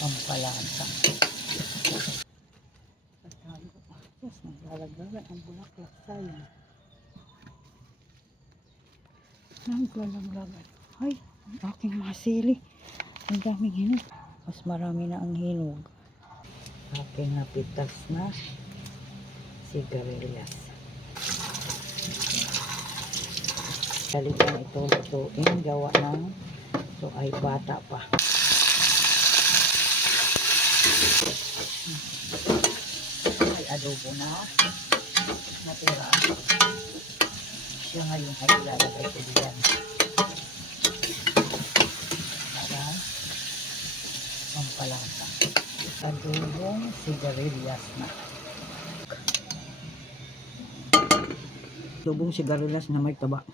pampalasa. Yes, naglalaglagan ang bulaklak sayang. Naglalaglagan. Ay, ang aking mga sili. Ang daming hinog. Mas marami na ang hinog. Aking napitas na sigarilyas. Dalitan ito lutuin. Gawa ng ito ay bata pa. Ay adobo na. Natira. Siya ngayon ay ilalagay ko diyan. Para pampalasa. Adobong sigarilyas na. Adobong sigarilyas na may taba.